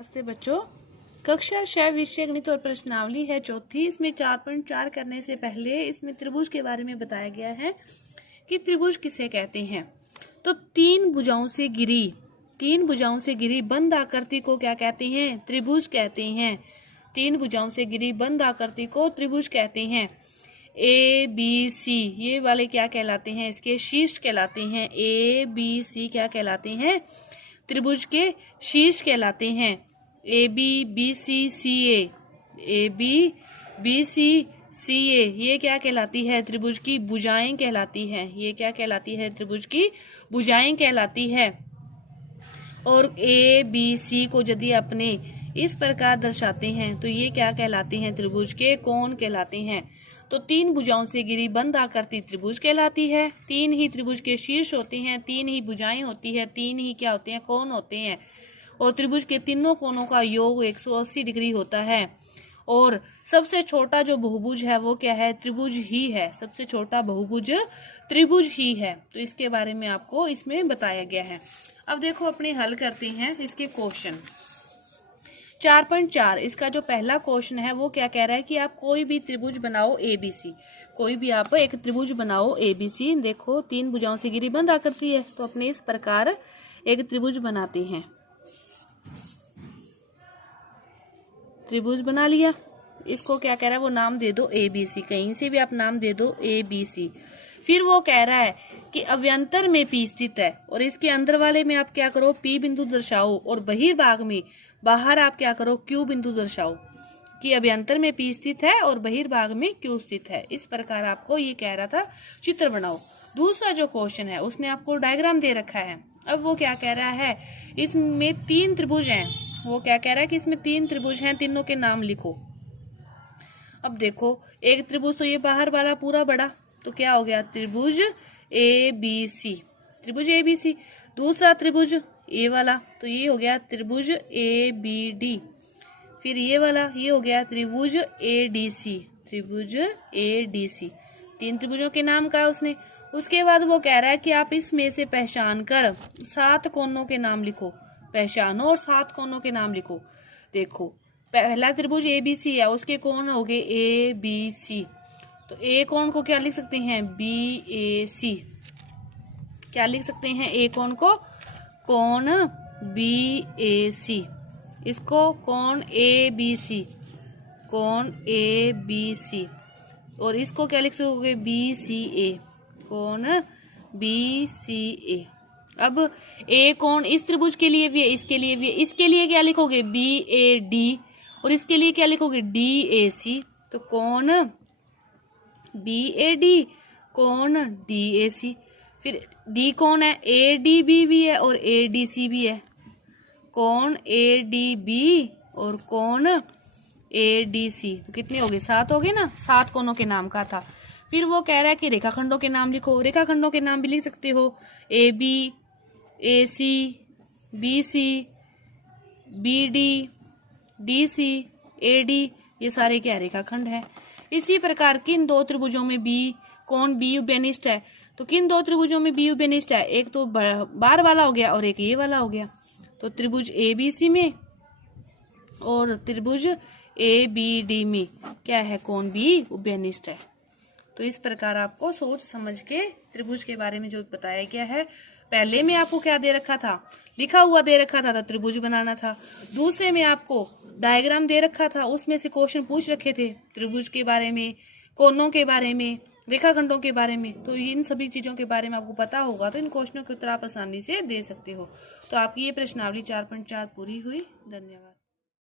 नमस्ते बच्चों, कक्षा 6 विषय गणित और प्रश्नावली है चौथी। इसमें 4.4 करने से पहले इसमें त्रिभुज के बारे में बताया गया है कि त्रिभुज किसे कहते हैं। तो तीन भुजाओं से घिरी बंद आकृति को क्या कहते हैं? त्रिभुज कहते हैं। तीन भुजाओं से घिरी बंद आकृति को त्रिभुज कहते हैं। ए बी सी ये वाले क्या कहलाते हैं? इसके शीर्ष कहलाते हैं। ए बी सी क्या कहलाते हैं? त्रिभुज के शीर्ष कहलाते हैं। A B B C C A B B C C A ये क्या कहलाती है? त्रिभुज की भुजाएं कहलाती है। ये क्या कहलाती है? त्रिभुज की भुजाएं कहलाती है। और ए बी सी को यदि अपने इस प्रकार दर्शाते हैं तो ये क्या कहलाते हैं? त्रिभुज के कोण कहलाते हैं। तो तीन भुजाओं से घिरी बंद आकृति त्रिभुज कहलाती है। तीन ही त्रिभुज के शीर्ष होते हैं, तीन ही भुजाएं होती है, तीन ही क्या होते हैं? कोण होते हैं। और त्रिभुज के तीनों कोणों का योग 180 डिग्री होता है। और सबसे छोटा जो बहुभुज है वो क्या है? त्रिभुज ही है। सबसे छोटा बहुभुज त्रिभुज ही है। तो इसके बारे में आपको इसमें बताया गया है। अब देखो अपने हल करते हैं इसके क्वेश्चन। 4.4 इसका जो पहला क्वेश्चन है वो क्या कह रहा है कि आप कोई भी त्रिभुज बनाओ ABC। कोई भी आप एक त्रिभुज बनाओ ABC। देखो तीन भुजाओं से घिरी बंद आकृति है तो अपने इस प्रकार एक त्रिभुज बनाते हैं। त्रिभुज बना लिया। इसको क्या कह रहा है? वो नाम दे दो ABC। कहीं से भी आप नाम दे दो ABC। फिर वो कह रहा है कि अभ्यंतर में P स्थित है और इसके अंदर वाले में आप क्या करो? P बिंदु दर्शाओ। और बहिर्भाग में बाहर आप क्या करो? Q बिंदु दर्शाओ। कि अभ्यंतर में P स्थित है और बहिर्भाग में Q स्थित है। इस प्रकार आपको ये कह रहा था चित्र बनाओ। दूसरा जो क्वेश्चन है उसने आपको डायग्राम दे रखा है। अब वो क्या कह रहा है? इसमें तीन त्रिभुज हैं। वो क्या कह रहा है कि इसमें तीन त्रिभुज हैं, तीनों के नाम लिखो। अब देखो एक त्रिभुज तो ये बाहर वाला पूरा बड़ा, तो क्या हो गया? त्रिभुज ABC। त्रिभुज ABC। दूसरा त्रिभुज ए वाला तो ये हो गया त्रिभुज ABD। फिर ये वाला ये हो गया त्रिभुज ADC। त्रिभुज ADC। तीन त्रिभुजों के नाम कहा उसने। उसके बाद वो कह रहा है कि आप इसमें से पहचान कर 7 कोणों के नाम लिखो। पहचानो और 7 कोणों के नाम लिखो। देखो पहला त्रिभुज ABC है, उसके कोण हो गए ABC। तो ए कोण को क्या लिख सकते हैं? BAC। क्या लिख सकते हैं? ए कोण को कोण BAC। इसको कोण ABC। कोण ABC। और इसको क्या लिख सकोगे? BCA। कोण BCA। अब ए कोण इस त्रिभुज के लिए भी है, इसके लिए भी है। इसके लिए क्या लिखोगे? BAD। और इसके लिए क्या लिखोगे? DAC। तो कोण BAD कोण DAC। फिर D कौन है? ADB भी है और ADC भी है। कोण ADB और कोण ADC तो कितने हो गए? 7 हो गए ना। 7 कोणों के नाम का था। फिर वो कह रहा है कि रेखाखंडों के नाम लिखो। रेखाखंडों के नाम भी लिख सकते हो। AB AC BC BD DC AD ये सारे क्या रेखाखंड है। इसी प्रकार किन दो त्रिभुजों में कोण B उभयनिष्ठ है? तो किन दो त्रिभुजों में B उभयनिष्ठ है? एक तो बार वाला हो गया और एक ये वाला हो गया। तो त्रिभुज ABC में और त्रिभुज ABD में क्या है? कोण B उभयनिष्ठ है। तो इस प्रकार आपको सोच समझ के त्रिभुज के बारे में जो बताया गया है। पहले में आपको क्या दे रखा था? लिखा हुआ दे रखा था तो त्रिभुज बनाना था। दूसरे में आपको डायग्राम दे रखा था, उसमें से क्वेश्चन पूछ रखे थे त्रिभुज के बारे में, कोणों के बारे में, रेखाखंडों के बारे में। तो इन सभी चीजों के बारे में आपको पता होगा तो इन क्वेश्चनों के उत्तर आप आसानी से दे सकते हो। तो आपकी ये प्रश्नावली 4.4 पूरी हुई। धन्यवाद।